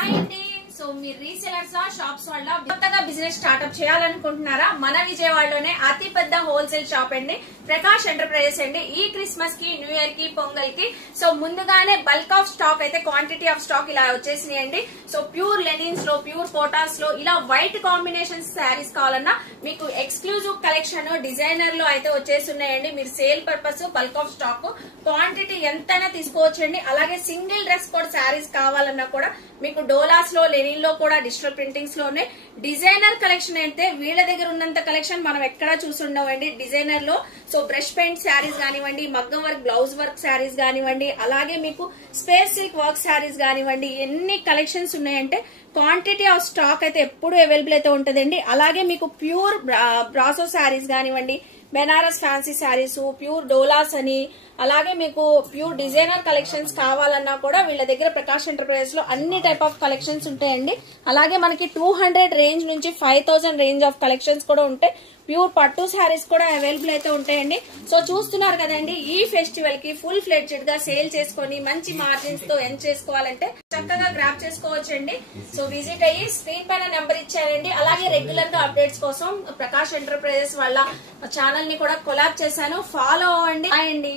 Hi అండి. So మీరు resellers shops వాళ్ళ కొత్తగా బిజినెస్ స్టార్ట్అప్ చేయాలనుకుంటున్నారా? మన విజయవాడలోనే అతి పెద్ద హోల్సేల్ షాప్ అండి ప్రకాష్ ఎంటర్ప్రైజెస్ అండి. ఈ క్రిస్మస్ కి, న్యూ ఇయర్ కి, పొంగల్ కి సో ముందుగానే బల్క్ ఆఫ్ స్టాక్ అయితే క్వాంటిటీ ఆఫ్ స్టాక్ ఇలా వచ్చేసినాయండి. సో ప్యూర్ లెనిన్స్ లో, ప్యూర్ కోటాస్ లో ఇలా వైట్ కాంబినేషన్ శారీస్ కావాలన్నా మీకు ఎక్స్క్లూజివ్ కలెక్షన్ డిజైనర్ లో అయితే వచ్చేస్తున్నాయండి. మీరు sale purpose bulk of stock quantity ఎంతైనా తీసుకోవచ్చండి. అలాగే సింగిల్ డ్రెస్ కోడ్ శారీస్ కావాలన్నా కూడా మీకు డోలాస్ లో, లెనిన్ లో కూడా డిజిటల్ ప్రింటింగ్స్ లోనే డిజైనర్ కలెక్షన్ అయితే వీళ్ళ దగ్గర ఉన్నంత కలెక్షన్ మనం ఎక్కడా చూసుండవండి. డిజైనర్ లో సో బ్రష్ పెయింట్ శారీస్ కానివ్వండి, మగ్గం వర్క్, బ్లౌజ్ వర్క్ శారీస్ కానివ్వండి, అలాగే మీకు స్పేస్ సిల్క్ వర్క్ శారీస్ కానివ్వండి, ఎన్ని కలెక్షన్స్ ఉన్నాయంటే క్వాంటిటీ ఆఫ్ స్టాక్ అయితే ఎప్పుడు అవైలబుల్ అయితే ఉంటుందండి. అలాగే మీకు ప్యూర్ బ్రాసో శారీస్ కానివ్వండి, బెనారస్ ఫ్యాన్సీ శారీస్, ప్యూర్ డోలాస్ అని, అలాగే మీకు ప్యూర్ డిజైనర్ కలెక్షన్స్ కావాలన్నా కూడా వీళ్ళ దగ్గర ప్రకాష్ ఎంటర్ప్రైజెస్ లో అన్ని టైప్ ఆఫ్ కలెక్షన్స్ ఉంటాయండి. అలాగే మనకి 200 రేంజ్ నుంచి 5000 రేంజ్ ఆఫ్ కలెక్షన్స్ కూడా ఉంటాయి. ప్యూర్ పట్టు శారీస్ కూడా అవైలబుల్ అయితే ఉంటాయండి. సో చూస్తున్నారు కదండి, ఈ ఫెస్టివల్ కి ఫుల్ ఫ్లెడ్జెడ్ గా సేల్ చేసుకుని మంచి మార్జిన్స్ తో ఎండ్ చేసుకోవాలంటే చక్కగా గ్రాప్ చేసుకోవచ్చండి. సో విజిట్ అయ్యి స్క్రీన్ పైన నెంబర్ ఇచ్చారండి. అలాగే రెగ్యులర్ గా అప్డేట్స్ కోసం ప్రకాష్ ఎంటర్ప్రైజెస్ వాళ్ళ ఛానల్ ని కూడా కొలాబ్ చేశాను, ఫాలో అవ్వండి. అండి